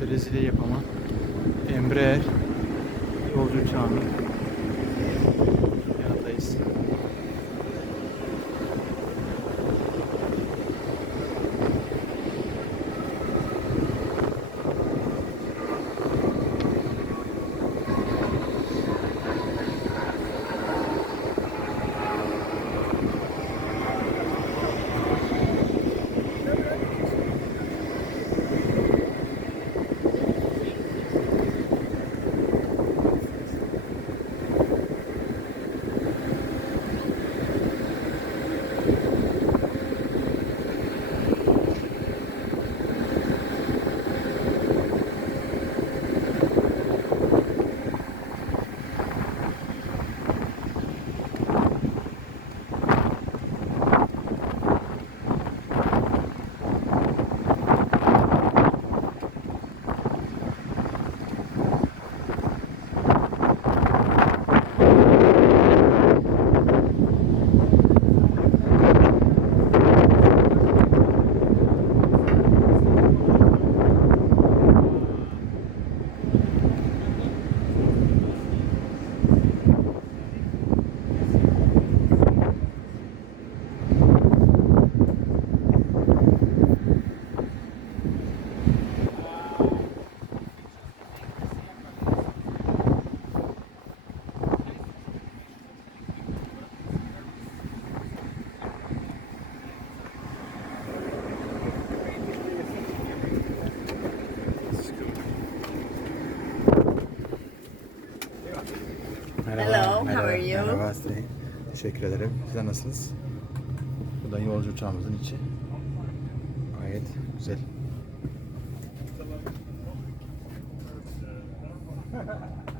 Brezilya yapımı Embraer yolcu uçağının yanındayız. Hello, how are you? Merhaba size. Teşekkür ederim. Sizler nasılsınız? Bu da yolcu uçağımızın içi. Gayet güzel.